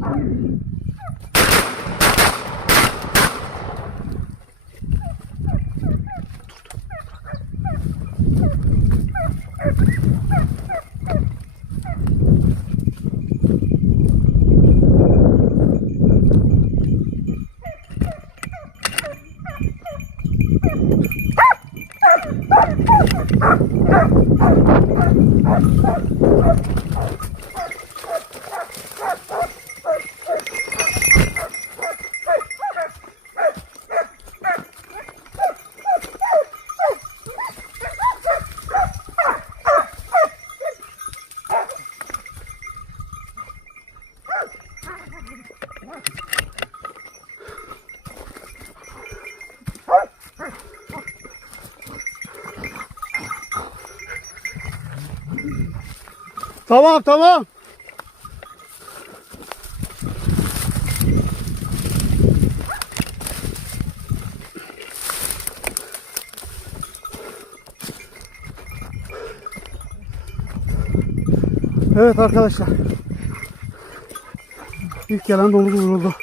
Ah! Tamam tamam. Evet arkadaşlar. İlk gelen domuz vuruldu.